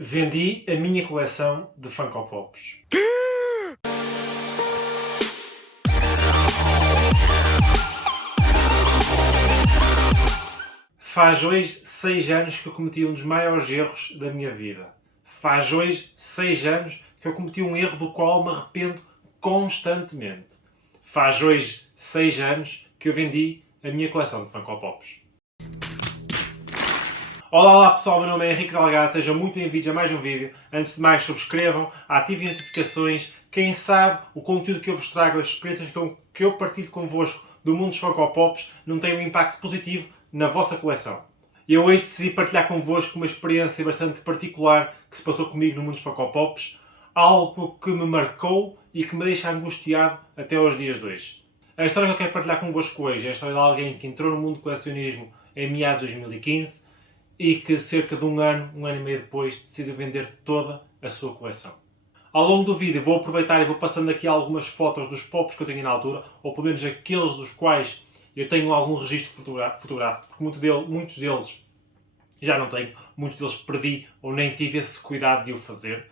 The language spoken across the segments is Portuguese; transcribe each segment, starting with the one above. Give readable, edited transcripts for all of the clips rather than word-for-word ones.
Vendi a minha coleção de Funko Pops. Faz hoje 6 anos que eu cometi um dos maiores erros da minha vida. Faz hoje 6 anos que eu cometi um erro do qual me arrependo constantemente. Faz hoje 6 anos que eu vendi a minha coleção de Funko Pops. Olá pessoal, meu nome é Henrique Delgado, sejam muito bem-vindos a mais um vídeo. Antes de mais, subscrevam, ativem as notificações. Quem sabe o conteúdo que eu vos trago, as experiências que eu partilho convosco do mundo dos Funko Pops não tem um impacto positivo na vossa coleção. Eu hoje decidi partilhar convosco uma experiência bastante particular que se passou comigo no mundo dos Funko Pops, algo que me marcou e que me deixa angustiado até aos dias de hoje. A história que eu quero partilhar convosco hoje é a história de alguém que entrou no mundo do colecionismo em meados de 2015 e que cerca de um ano e meio depois decidiu vender toda a sua coleção. Ao longo do vídeo vou aproveitar e vou passando aqui algumas fotos dos pops que eu tinha na altura, ou pelo menos aqueles dos quais eu tenho algum registro fotográfico, porque muitos deles já não tenho, muitos deles perdi ou nem tive esse cuidado de o fazer.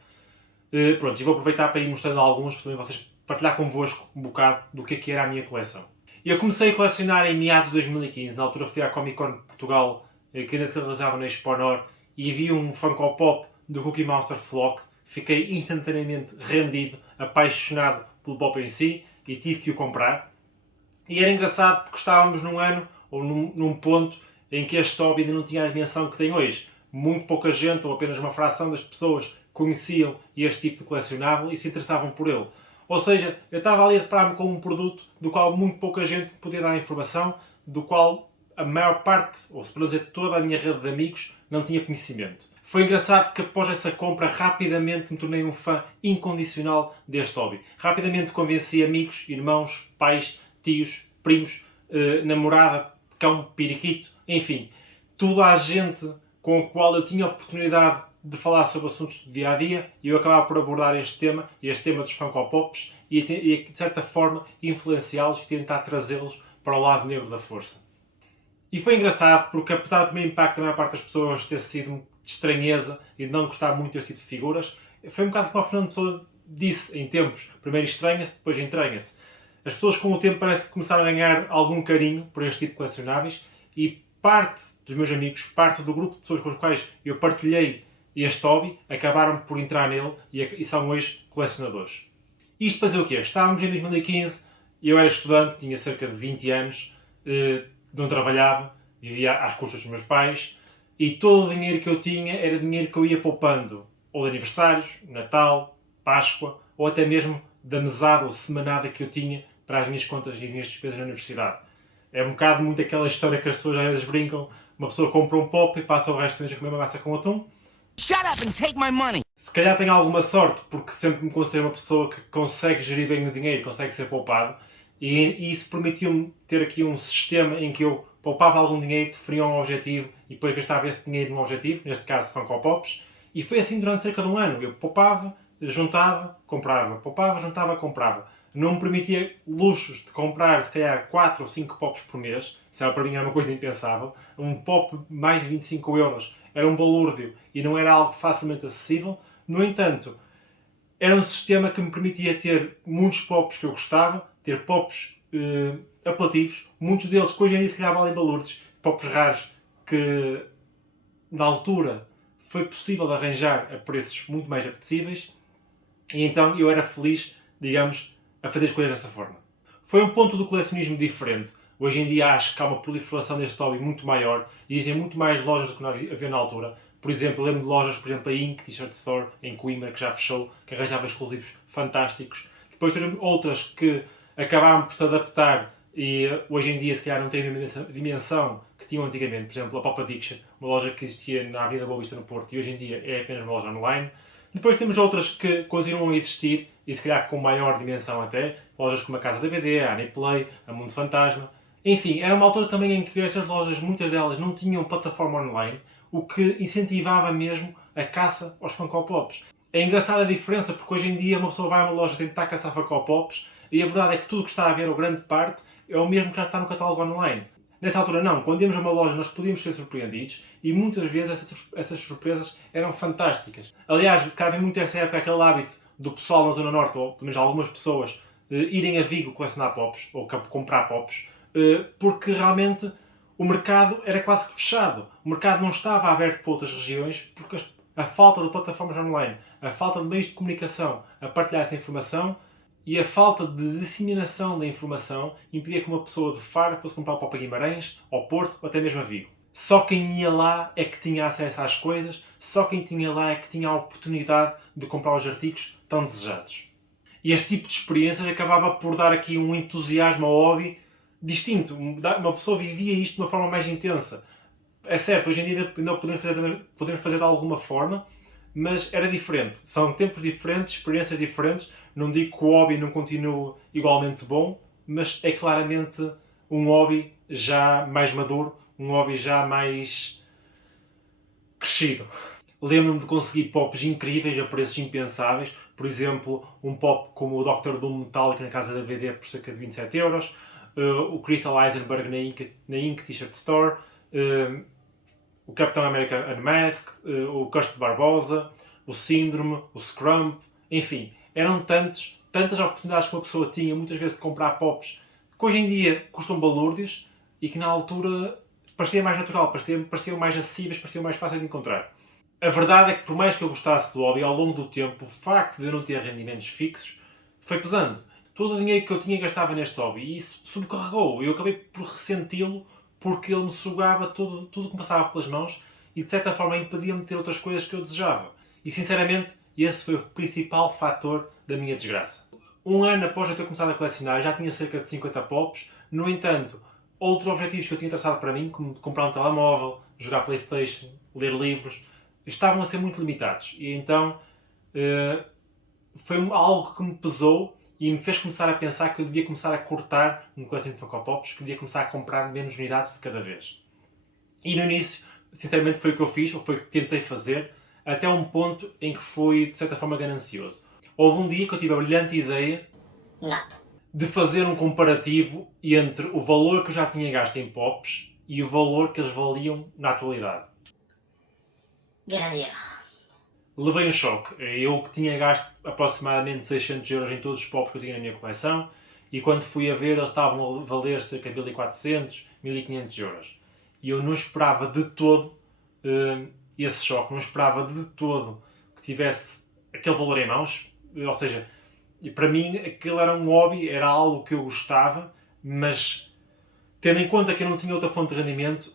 Pronto, e vou aproveitar para ir mostrando alguns, para também vocês partilhar convosco um bocado do que era a minha coleção. Eu comecei a colecionar em meados de 2015, na altura fui à Comic Con de Portugal, que ainda se realizava na Expo Honor, e vi um Funko Pop do Cookie Monster Flock. Fiquei instantaneamente rendido, apaixonado pelo Pop em si, e tive que o comprar. E era engraçado porque estávamos num ano, ou num ponto, em que este hobby ainda não tinha a dimensão que tem hoje. Muito pouca gente, ou apenas uma fração das pessoas, conheciam este tipo de colecionável e se interessavam por ele. Ou seja, eu estava ali a deparar-me com um produto do qual muito pouca gente podia dar informação, do qual a maior parte, ou se para dizer toda a minha rede de amigos, não tinha conhecimento. Foi engraçado que após essa compra rapidamente me tornei um fã incondicional deste hobby. Rapidamente convenci amigos, irmãos, pais, tios, primos, namorada, cão, periquito, enfim, toda a gente com a qual eu tinha a oportunidade de falar sobre assuntos do dia a dia, e eu acabava por abordar este tema dos Funko Pops, e de certa forma influenciá-los e tentar trazê-los para o lado negro da força. E foi engraçado porque, apesar do primeiro impacto da maior parte das pessoas ter sido de estranheza e de não gostar muito deste tipo de figuras, foi um bocado como a Fernanda Pessoa disse em tempos: primeiro estranha-se, depois entranha-se. As pessoas com o tempo parece que começaram a ganhar algum carinho por este tipo de colecionáveis, e parte dos meus amigos, parte do grupo de pessoas com os quais eu partilhei este hobby, acabaram por entrar nele e são hoje colecionadores. Isto para dizer o quê? Estávamos em 2015, eu era estudante, tinha cerca de 20 anos, não trabalhava, vivia às custas dos meus pais, e todo o dinheiro que eu tinha era dinheiro que eu ia poupando, ou de aniversários, Natal, Páscoa, ou até mesmo da mesada ou semanada que eu tinha para as minhas contas e as minhas despesas na universidade. É um bocado muito aquela história que as pessoas às vezes brincam: uma pessoa compra um pop e passa o resto do mês a comer uma massa com atum. Shut up and take my money! Se calhar tenho alguma sorte, porque sempre me considero uma pessoa que consegue gerir bem o dinheiro, consegue ser poupado, e isso permitiu-me ter aqui um sistema em que eu poupava algum dinheiro, definia um objetivo e depois gastava esse dinheiro num objetivo, neste caso Funko Pops, e foi assim durante cerca de um ano. Eu poupava, juntava, comprava, poupava, juntava, comprava. Não me permitia luxos de comprar, se calhar, 4 ou 5 pops por mês. Isso para mim era uma coisa impensável. Um pop de mais de 25 euros era um balúrdio e não era algo facilmente acessível. No entanto, era um sistema que me permitia ter muitos pops que eu gostava, ter pops apelativos, muitos deles que hoje em dia se calhar valem balúrdios, pops raros que na altura foi possível de arranjar a preços muito mais apetecíveis, e então eu era feliz, digamos, a fazer as coisas dessa forma. Foi um ponto do colecionismo diferente. Hoje em dia acho que há uma proliferação deste hobby muito maior e existem muito mais lojas do que havia na altura. Por exemplo, eu lembro de lojas, por exemplo, a Ink T-shirt Store em Coimbra, que já fechou, que arranjava exclusivos fantásticos. Depois temos outras que acabaram por se adaptar e hoje em dia se calhar não têm a mesma dimensão que tinham antigamente. Por exemplo, a Pop Addiction, uma loja que existia na Avenida Boa Vista no Porto e hoje em dia é apenas uma loja online. Depois temos outras que continuam a existir e se calhar com maior dimensão até, lojas como a Casa DVD, a Aniplay, a Mundo Fantasma. Enfim, era uma altura também em que estas lojas, muitas delas, não tinham plataforma online, o que incentivava mesmo a caça aos Funko Pops. É engraçada a diferença, porque hoje em dia uma pessoa vai a uma loja tentar caçar Funko Pops e a verdade é que tudo que está a ver, ou grande parte, é o mesmo que já está no catálogo online. Nessa altura não, quando íamos a uma loja nós podíamos ser surpreendidos e muitas vezes essas surpresas eram fantásticas. Aliás, se calhar havia muito essa época aquele hábito do pessoal na Zona Norte, ou pelo menos algumas pessoas, irem a Vigo colecionar pops, ou comprar pops, porque realmente o mercado era quase que fechado. O mercado não estava aberto para outras regiões porque a falta de plataformas online, a falta de meios de comunicação a partilhar essa informação e a falta de disseminação da informação impedia que uma pessoa de Faro fosse comprar o pop a Guimarães, ao Porto ou até mesmo a Vigo. Só quem ia lá é que tinha acesso às coisas, só quem tinha lá é que tinha a oportunidade de comprar os artigos tão desejados. E este tipo de experiências acabava por dar aqui um entusiasmo ao hobby distinto. Uma pessoa vivia isto de uma forma mais intensa. É certo, hoje em dia ainda podemos fazer de alguma forma, mas era diferente. São tempos diferentes, experiências diferentes. Não digo que o hobby não continue igualmente bom, mas é claramente um hobby já mais maduro, um hobby já mais crescido. Lembro-me de conseguir pops incríveis a preços impensáveis. Por exemplo, um pop como o Dr. Doom Metallic na casa da VD por cerca de 27€. O Crystal Eisenberg na Ink T-shirt Store. O Capitão America Unmasked. O Cursed Barbosa. O Síndrome. O Scrump. Enfim, eram tantas oportunidades que uma pessoa tinha muitas vezes de comprar pops que hoje em dia custam balúrdios e que na altura parecia mais natural, pareciam mais acessíveis, pareciam mais fáceis de encontrar. A verdade é que, por mais que eu gostasse do hobby, ao longo do tempo, o facto de eu não ter rendimentos fixos foi pesando. Todo o dinheiro que eu tinha gastava neste hobby e isso subcarregou. Eu acabei por ressenti-lo porque ele me sugava tudo que me passava pelas mãos e, de certa forma, impedia-me de ter outras coisas que eu desejava. E, sinceramente, esse foi o principal fator da minha desgraça. Um ano após eu ter começado a colecionar, já tinha cerca de 50 pops. No entanto, outros objetivos que eu tinha traçado para mim, como comprar um telemóvel, jogar PlayStation, ler livros, estavam a ser muito limitados. E então foi algo que me pesou e me fez começar a pensar que eu devia começar a cortar no colecionamento de Funko Pops, que devia começar a comprar menos unidades de cada vez. E no início, sinceramente, foi o que eu fiz, ou foi o que tentei fazer, até um ponto em que fui, de certa forma, ganancioso. Houve um dia que eu tive a brilhante ideia de fazer um comparativo entre o valor que eu já tinha gasto em pops e o valor que eles valiam na atualidade. Grande erro. Levei um choque. Eu que tinha gasto aproximadamente 600€ em todos os pops que eu tinha na minha coleção e quando fui a ver eles estavam a valer cerca de 1400, 1500€. E eu não esperava de todo esse choque, não esperava de todo que tivesse aquele valor em mãos. Ou seja, para mim aquilo era um hobby, era algo que eu gostava, mas tendo em conta que eu não tinha outra fonte de rendimento,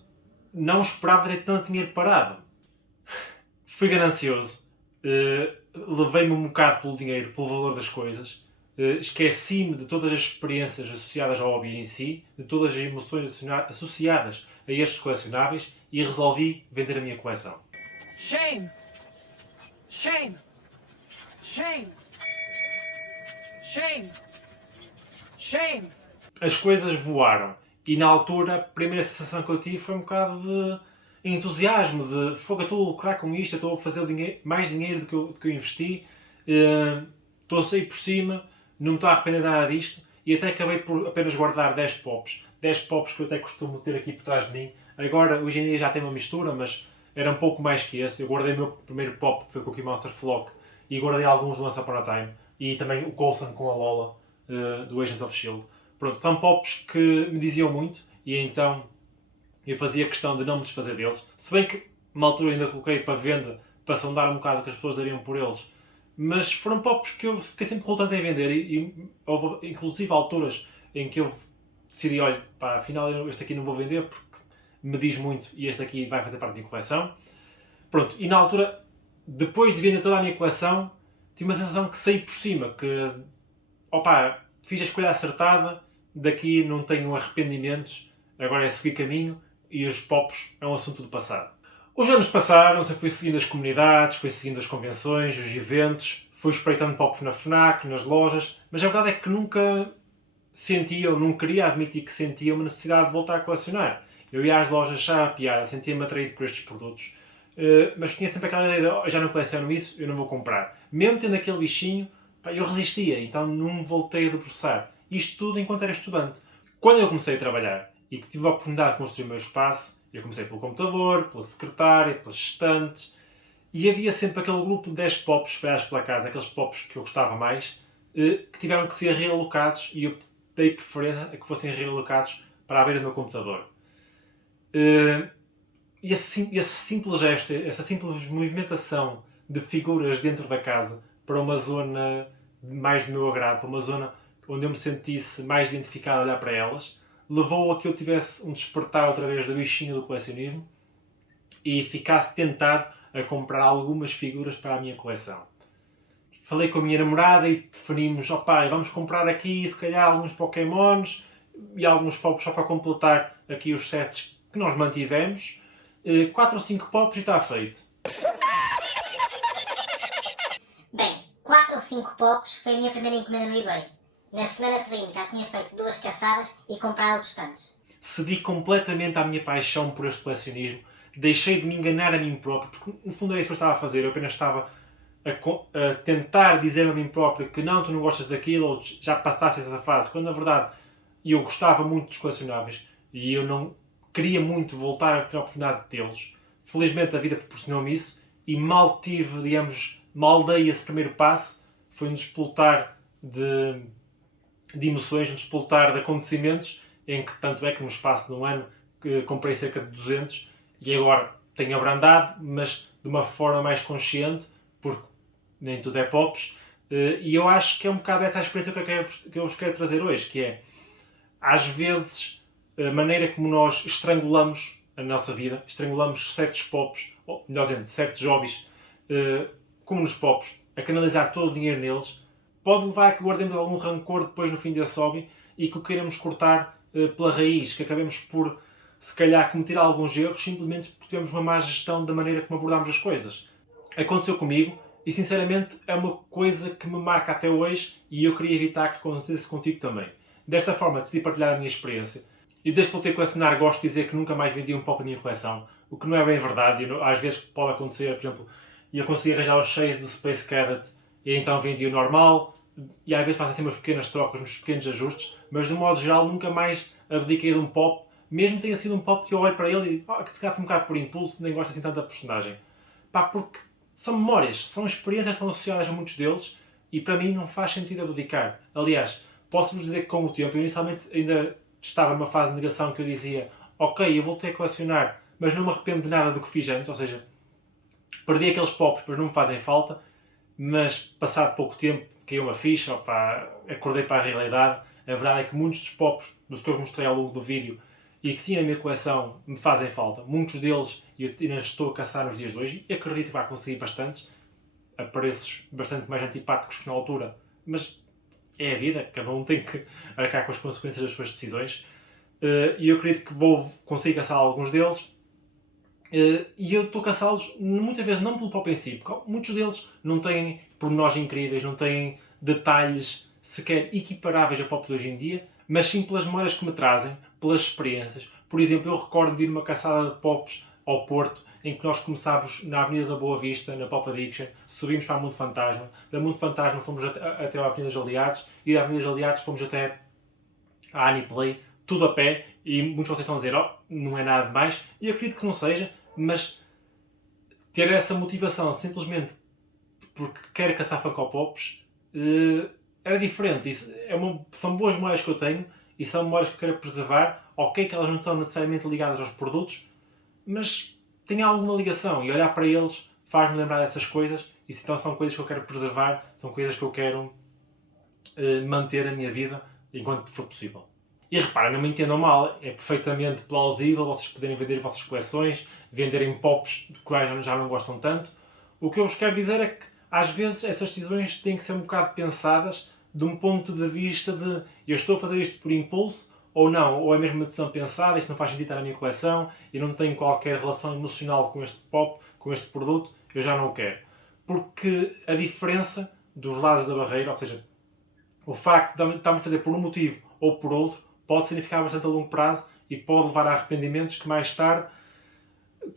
não esperava ter tanto dinheiro parado. Fui ganancioso, levei-me um bocado pelo dinheiro, pelo valor das coisas, esqueci-me de todas as experiências associadas ao hobby em si, de todas as emoções associadas a estes colecionáveis e resolvi vender a minha coleção. Shame! Shame! Shame! Shame! Shame! As coisas voaram e na altura a primeira sensação que eu tive foi um bocado de entusiasmo, de fogo, eu estou a lucrar com isto, eu estou a fazer mais dinheiro do que eu investi, estou a sair por cima, não me estou a arrepender nada disto e até acabei por apenas guardar 10 pops. 10 pops que eu até costumo ter aqui por trás de mim. Agora, hoje em dia já tem uma mistura, mas era um pouco mais que esse. Eu guardei o meu primeiro pop, que foi o Cookie Monster Flock, e guardei alguns do Once Upon a Time, e também o Coulson com a Lola, do Agents of S.H.I.E.L.D. Pronto, são pops que me diziam muito, e então eu fazia questão de não me desfazer deles. Se bem que, uma altura ainda coloquei para venda, para sondar um bocado o que as pessoas dariam por eles, mas foram pops que eu fiquei sempre relutante em vender, e houve inclusive alturas em que eu decidi, olha, pá, afinal este aqui não vou vender porque me diz muito e este aqui vai fazer parte da minha coleção. Pronto, e na altura, depois de vender toda a minha coleção, tive uma sensação que saí por cima, que, opá, fiz a escolha acertada, daqui não tenho arrependimentos, agora é seguir caminho e os pops é um assunto do passado. Os anos passaram-se, eu fui seguindo as comunidades, fui seguindo as convenções, os eventos, fui espreitando pops na FNAC, nas lojas, mas a verdade é que nunca sentia, ou não queria admitir que sentia uma necessidade de voltar a colecionar. Eu ia às lojas já a piada, sentia-me atraído por estes produtos, mas tinha sempre aquela ideia de, já não coleciono isso, eu não vou comprar. Mesmo tendo aquele bichinho, pá, eu resistia, então não me voltei a debruçar. Isto tudo enquanto era estudante. Quando eu comecei a trabalhar e que tive a oportunidade de construir o meu espaço, eu comecei pelo computador, pela secretária, pelas estantes, e havia sempre aquele grupo de 10 pops espalhados pela casa, aqueles pops que eu gostava mais, que tiveram que ser realocados e eu dei preferência a que fossem realocados para a beira do meu computador. E esse simples gesto, essa simples movimentação de figuras dentro da casa para uma zona mais do meu agrado, para uma zona onde eu me sentisse mais identificado a olhar para elas, levou a que eu tivesse um despertar outra vez do bichinho do colecionismo e ficasse tentado a comprar algumas figuras para a minha coleção. Falei com a minha namorada e definimos, pai, vamos comprar aqui se calhar alguns Pokémons e alguns Pops só para completar aqui os sets que nós mantivemos. 4 ou 5 Pops e está feito. Bem, 4 ou 5 pops foi a minha primeira encomenda no eBay. Na semana seguinte já tinha feito 2 caçadas e comprado outros tantos. Cedi completamente à minha paixão por este colecionismo. Deixei de me enganar a mim próprio, porque no fundo era isso que eu estava a fazer. Eu apenas estava a tentar dizer a mim próprio que não, tu não gostas daquilo, ou já passaste essa fase, quando na verdade eu gostava muito dos colecionáveis e eu não queria muito voltar a ter a oportunidade de tê-los. Felizmente a vida proporcionou-me isso e mal tive, digamos, mal dei esse primeiro passo, foi um despoltar de emoções, um despoltar de acontecimentos, em que tanto é que no espaço de um ano comprei cerca de 200 e agora tenho abrandado, mas de uma forma mais consciente, porque nem tudo é pops, e eu acho que é um bocado essa a experiência que eu vos quero trazer hoje, que é, às vezes, a maneira como nós estrangulamos a nossa vida, estrangulamos certos pops, ou melhor dizendo, certos hobbies, como nos pops, a canalizar todo o dinheiro neles, pode levar a que guardemos algum rancor depois no fim desse hobby e que o queiramos cortar pela raiz, que acabemos por, se calhar, cometer alguns erros simplesmente porque tivemos uma má gestão da maneira como abordámos as coisas. Aconteceu comigo e, sinceramente, é uma coisa que me marca até hoje e eu queria evitar que acontecesse contigo também. Desta forma, decidi partilhar a minha experiência e desde que voltei a colecionar, gosto de dizer que nunca mais vendi um pop na minha coleção, o que não é bem verdade. Às vezes pode acontecer, por exemplo, eu consegui arranjar os 6 do Space Cadet e então vendi o normal, e às vezes faço assim umas pequenas trocas, uns pequenos ajustes, mas de modo geral nunca mais abdiquei de um pop, mesmo que tenha sido um pop que eu olho para ele e que se calhar foi um bocado por impulso, nem gosto assim tanto da personagem. Porque são memórias, são experiências que estão associadas a muitos deles e para mim não faz sentido abdicar. Aliás, posso-vos dizer que com o tempo, eu inicialmente ainda estava numa fase de negação que eu dizia, ok, eu voltei a colecionar, mas não me arrependo de nada do que fiz antes, ou seja, perdi aqueles pops, mas não me fazem falta, mas passado pouco tempo caiu uma ficha, acordei para a realidade. A verdade é que muitos dos pops dos que eu vos mostrei ao longo do vídeo e que tinha na minha coleção me fazem falta. Muitos deles eu ainda estou a caçar nos dias de hoje e acredito que vai conseguir bastantes, a preços bastante mais antipáticos que na altura, mas é a vida, cada um tem que arcar com as consequências das suas decisões. E eu acredito que vou conseguir caçar alguns deles. E eu estou a caçá-los muitas vezes não pelo pop em si, porque muitos deles não têm pormenores incríveis, não têm detalhes sequer equiparáveis a pop de hoje em dia, mas sim pelas memórias que me trazem, pelas experiências. Por exemplo, eu recordo de ir uma caçada de pops ao Porto, em que nós começámos na Avenida da Boa Vista, na Pop Addiction, subimos para a Mundo Fantasma, da Mundo Fantasma fomos até a Avenida dos Aliados, e da Avenida dos Aliados fomos até a Aniplay, tudo a pé, e muitos de vocês estão a dizer, não é nada demais, e eu acredito que não seja, mas ter essa motivação simplesmente porque quero caçar Funko Pops era diferente. Isso são boas memórias que eu tenho e são memórias que eu quero preservar. Ok, que elas não estão necessariamente ligadas aos produtos, mas têm alguma ligação e olhar para eles faz-me lembrar dessas coisas e então são coisas que eu quero preservar, são coisas que eu quero manter na minha vida enquanto for possível. E reparem, não me entendam mal, é perfeitamente plausível vocês poderem vender vossas coleções, venderem pops de quais já não gostam tanto. O que eu vos quero dizer é que às vezes essas decisões têm que ser um bocado pensadas de um ponto de vista de eu estou a fazer isto por impulso ou não, ou é mesmo uma decisão pensada, isto não faz sentido estar na minha coleção, eu não tenho qualquer relação emocional com este pop, com este produto, eu já não o quero. Porque a diferença dos lados da barreira, ou seja, o facto de estar-me a fazer por um motivo ou por outro, pode significar bastante a longo prazo e pode levar a arrependimentos que mais tarde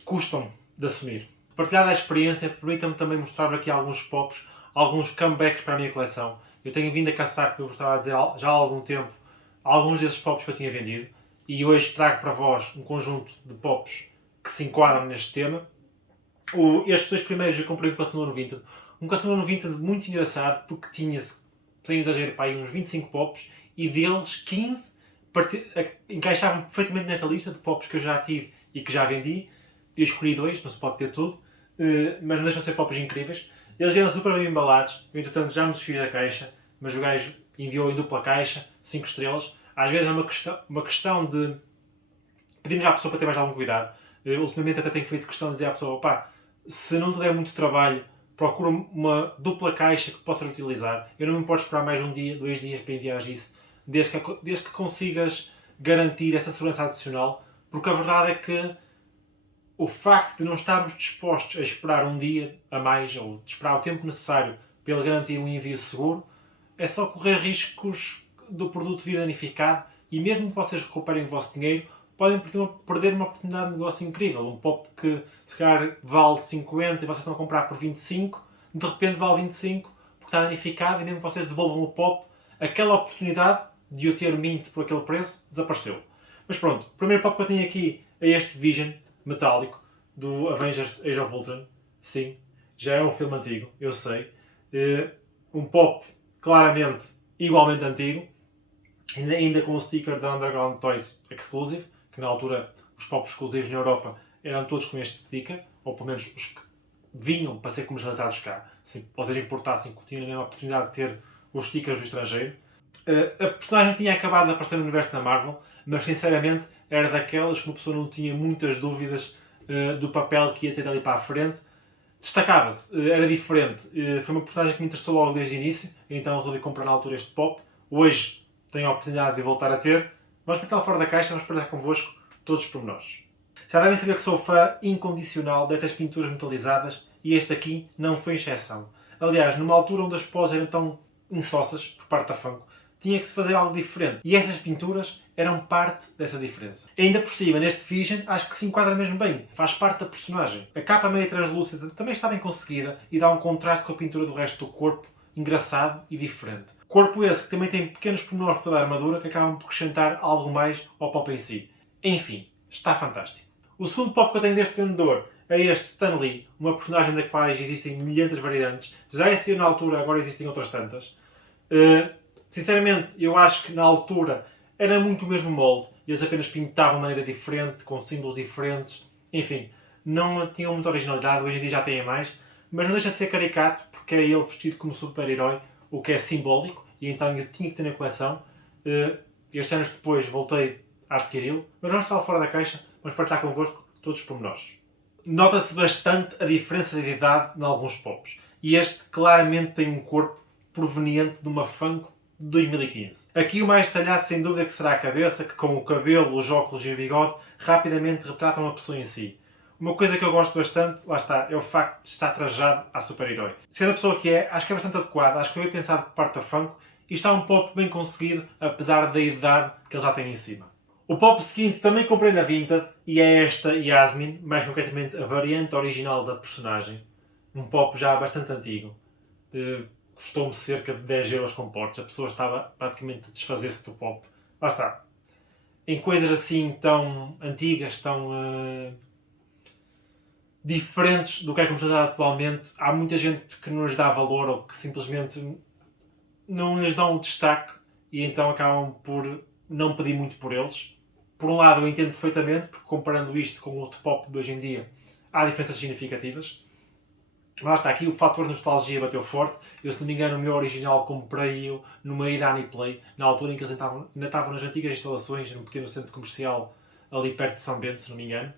custam de assumir. Partilhada a experiência, permita-me também mostrar-vos aqui alguns pops, alguns comebacks para a minha coleção. Eu tenho vindo a caçar, como eu vos estava a dizer já há algum tempo, alguns desses pops que eu tinha vendido e hoje trago para vós um conjunto de pops que se enquadram neste tema. Estes dois primeiros eu comprei um Caçador 90. Um Caçador 90 muito engraçado porque tinha, sem exagero, para aí uns 25 pops e deles 15 encaixavam perfeitamente nesta lista de pops que eu já tive e que já vendi. Eu escolhi dois, não se pode ter tudo, mas não deixam de ser pops incríveis. Eles vieram super bem embalados, eu, entretanto já me desfiz da caixa, mas o gajo enviou em dupla caixa, 5 estrelas. Às vezes é uma questão de pedirmos à pessoa para ter mais algum cuidado. Ultimamente até tenho feito questão de dizer à pessoa, opá, se não te der muito trabalho, procura uma dupla caixa que possas utilizar. Eu não me importo esperar mais um dia, 2 dias para enviar isso, desde que consigas garantir essa segurança adicional, porque a verdade é que o facto de não estarmos dispostos a esperar um dia a mais, ou de esperar o tempo necessário para ele garantir um envio seguro, é só correr riscos do produto vir danificado, e mesmo que vocês recuperem o vosso dinheiro, podem perder uma oportunidade de negócio incrível. Um pop que se calhar vale 50 e vocês estão a comprar por 25, de repente vale 25 porque está danificado, e mesmo que vocês devolvam o pop, aquela oportunidade de o ter mint por aquele preço desapareceu. Mas pronto, o primeiro pop que eu tenho aqui é este Vision metálico do Avengers Age of Ultron. Sim, já é um filme antigo, eu sei. Um pop claramente igualmente antigo, ainda com o sticker da Underground Toys Exclusive, que na altura os pops exclusivos na Europa eram todos com este sticker, ou pelo menos os que vinham para ser comercializados cá. Se vocês importassem, tinham a mesma oportunidade de ter os stickers do estrangeiro. A personagem tinha acabado de aparecer no universo da Marvel, mas sinceramente era daquelas que uma pessoa não tinha muitas dúvidas do papel que ia ter ali para a frente. Destacava-se, era diferente. Foi uma personagem que me interessou logo desde o início, então resolvi comprar na altura este pop. Hoje tenho a oportunidade de voltar a ter. Vamos para fora da caixa, vamos partilhar convosco todos os pormenores. Já devem saber que sou fã incondicional destas pinturas metalizadas e este aqui não foi exceção. Aliás, numa altura onde as poses eram tão insossas por parte da Funko, tinha que se fazer algo diferente. E estas pinturas eram parte dessa diferença. Ainda por cima, neste Vision, acho que se enquadra mesmo bem. Faz parte da personagem. A capa meio translúcida também está bem conseguida e dá um contraste com a pintura do resto do corpo, engraçado e diferente. Corpo esse que também tem pequenos pormenores por toda a armadura que acabam por acrescentar algo mais ao pop em si. Enfim, está fantástico. O segundo pop que eu tenho deste vendedor é este Stan Lee, uma personagem da qual existem milhares de variantes. Já existia na altura, agora existem outras tantas. Sinceramente, eu acho que na altura era muito o mesmo molde. Eles apenas pintavam de maneira diferente, com símbolos diferentes. Enfim, não tinham muita originalidade, hoje em dia já têm mais. Mas não deixa de ser caricato, porque é ele vestido como super-herói, o que é simbólico, e então eu tinha que ter na coleção. Estes anos depois voltei a adquiri-lo, mas vamos estar fora da caixa, vamos partilhar convosco todos os pormenores. Nota-se bastante a diferença de idade em alguns pops, e este claramente tem um corpo proveniente de uma Funko de 2015. Aqui o mais detalhado sem dúvida que será a cabeça, que com o cabelo, os óculos e o bigode rapidamente retratam a pessoa em si. Uma coisa que eu gosto bastante, lá está, é o facto de estar trajado a super-herói. Sendo a pessoa que é, acho que é bastante adequado, acho que foi bem pensado por parte da Funko e está um pop bem conseguido, apesar da idade que ele já tem em cima. O pop seguinte também comprei na Vinted e é esta Yasmin, mais concretamente a variante original da personagem. Um pop já bastante antigo. Custou-me cerca de 10€ com portes, a pessoa estava praticamente a desfazer-se do pop. Lá está. Em coisas assim tão antigas, tão diferentes do que é comercializado atualmente, há muita gente que não lhes dá valor ou que simplesmente não lhes dão um destaque e então acabam por não pedir muito por eles. Por um lado eu entendo perfeitamente, porque comparando isto com o outro pop de hoje em dia, há diferenças significativas. Mas está aqui, o fator nostalgia bateu forte. Eu, se não me engano, o meu original comprei-o numa ida à Aniplay, na altura em que eles ainda estavam nas antigas instalações, num pequeno centro comercial ali perto de São Bento, se não me engano.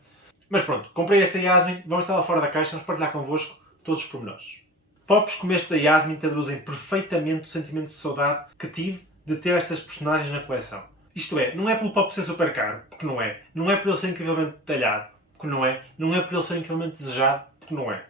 Mas pronto, comprei esta Yasmin, vamos estar lá fora da caixa, vamos partilhar convosco todos os pormenores. Pops como este da Yasmin traduzem perfeitamente o sentimento de saudade que tive de ter estas personagens na coleção. Isto é, não é pelo pop ser super caro, porque não é. Não é por ele ser incrivelmente detalhado, porque não é. Não é por ele ser incrivelmente desejado, porque não é.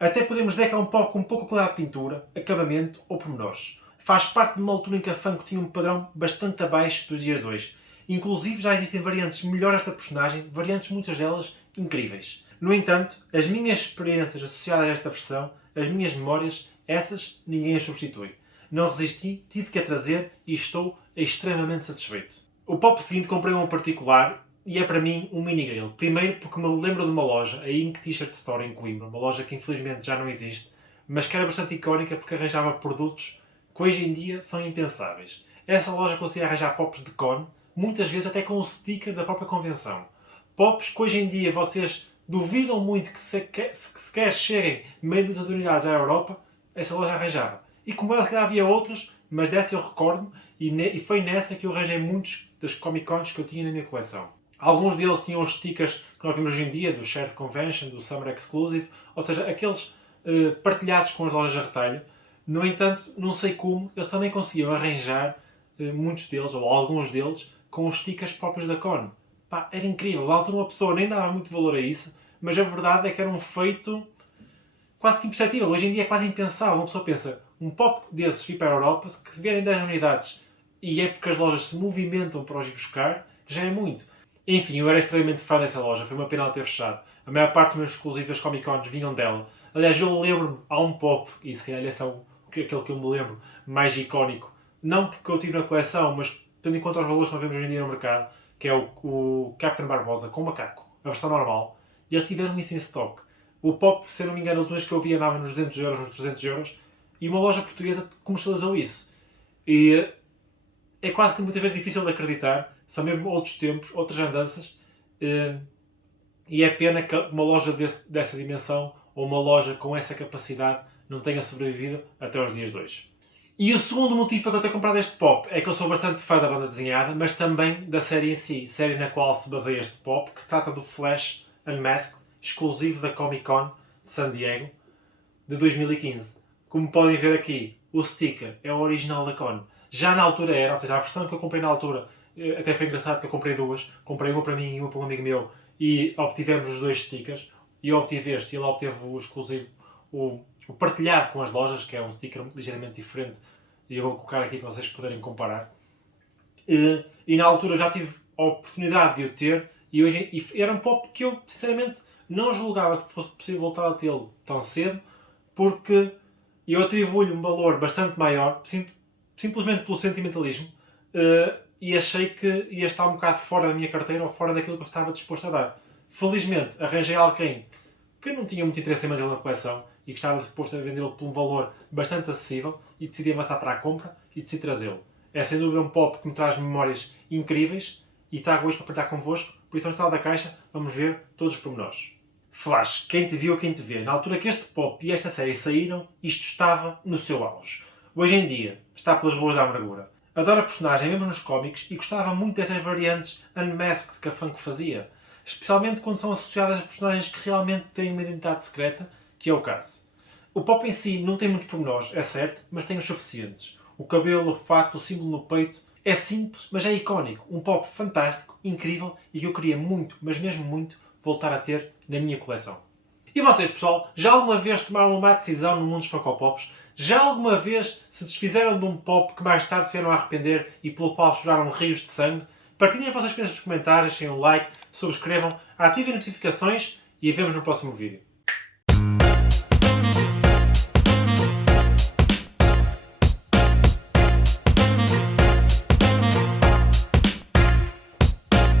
Até podemos dizer que é um pop com pouca qualidade de pintura, acabamento ou pormenores. Faz parte de uma altura em que a Funko tinha um padrão bastante abaixo dos dias de hoje. Inclusive já existem variantes melhores desta personagem, variantes muitas delas incríveis. No entanto, as minhas experiências associadas a esta versão, as minhas memórias, essas ninguém as substitui. Não resisti, tive que a trazer e estou extremamente satisfeito. O pop seguinte comprei um particular e é para mim um mini grail. Primeiro porque me lembro de uma loja, a Ink T-shirt Store em Coimbra, uma loja que infelizmente já não existe, mas que era bastante icónica porque arranjava produtos que hoje em dia são impensáveis. Essa loja conseguia arranjar pops de cone, muitas vezes até com o sticker da própria convenção. Pops que hoje em dia vocês duvidam muito que sequer cheguem meio das unidades à Europa, essa loja arranjava. E como ela, havia outras, mas dessa eu recordo, e foi nessa que eu arranjei muitos das Comic Cons que eu tinha na minha coleção. Alguns deles tinham os stickers que nós vemos hoje em dia, do Shared Convention, do Summer Exclusive, ou seja, aqueles partilhados com as lojas de retalho. No entanto, não sei como, eles também conseguiam arranjar muitos deles, ou alguns deles, com os stickers próprios da Con. Pá, era incrível. Na altura uma pessoa nem dava muito valor a isso, mas a verdade é que era um feito quase que imperceptível. Hoje em dia é quase impensável. Uma pessoa pensa, um pop desses vir para a Europa, se vierem 10 unidades e é porque as lojas se movimentam para os ir buscar, já é muito. Enfim, eu era extremamente fã dessa loja. Foi uma pena ela ter fechado. A maior parte dos meus exclusivos das Comic Cons vinham dela. Aliás, eu lembro-me, há um pop, e se calhar esse é aquele que eu me lembro mais icónico. Não porque eu tive na coleção, mas tendo em conta os valores que nós vemos hoje em dia no mercado, que é o Captain Barbosa com macaco, a versão normal. E eles tiveram isso em stock. O pop, se não me engano, a última vez que eu vi andava nos 200 euros, nos 300 euros. E uma loja portuguesa comercializou isso. E é quase que muitas vezes difícil de acreditar. São mesmo outros tempos, outras andanças. E é pena que uma loja dessa dimensão, ou uma loja com essa capacidade, não tenha sobrevivido até os dias de hoje. E o segundo motivo para eu ter comprado este pop é que eu sou bastante fã da banda desenhada, mas também da série em si. Série na qual se baseia este pop, que se trata do Flash Unmasked, exclusivo da Comic Con de San Diego, de 2015. Como podem ver aqui, o sticker é o original da Con. Já na altura era, ou seja, a versão que eu comprei na altura, até foi engraçado que eu comprei duas. Comprei uma para mim e uma para um amigo meu e obtivemos os dois stickers. E eu obtive este e ele obteve o exclusivo, o partilhado com as lojas, que é um sticker ligeiramente diferente. E eu vou colocar aqui para vocês poderem comparar. E na altura já tive a oportunidade de o ter e era um pop que eu, sinceramente, não julgava que fosse possível voltar a tê-lo tão cedo, porque eu atribuo-lhe um valor bastante maior, simplesmente pelo sentimentalismo, e achei que ia estar um bocado fora da minha carteira ou fora daquilo que eu estava disposto a dar. Felizmente, arranjei alguém que não tinha muito interesse em mantê-lo na coleção e que estava disposto a vendê-lo por um valor bastante acessível e decidi avançar para a compra e decidi trazê-lo. É sem dúvida um pop que me traz memórias incríveis e trago hoje para partilhar convosco, por isso vamos falar da caixa, vamos ver todos os pormenores. Flash, quem te viu, quem te vê. Na altura que este pop e esta série saíram, isto estava no seu auge. Hoje em dia, está pelas ruas da amargura. Adoro a personagem, mesmo nos cómics, e gostava muito dessas variantes unmasked que a Funko fazia. Especialmente quando são associadas a personagens que realmente têm uma identidade secreta, que é o caso. O pop em si não tem muitos pormenores, é certo, mas tem os suficientes. O cabelo, o fato, o símbolo no peito, é simples, mas é icónico. Um pop fantástico, incrível e que eu queria muito, mas mesmo muito, voltar a ter na minha coleção. E vocês, pessoal, já alguma vez tomaram uma má decisão no mundo dos Funko Pops? Já alguma vez se desfizeram de um pop que mais tarde se vieram a arrepender e pelo qual choraram rios de sangue? Partilhem as vossas experiências nos comentários, deixem um like, subscrevam, ativem notificações e vemos no próximo vídeo.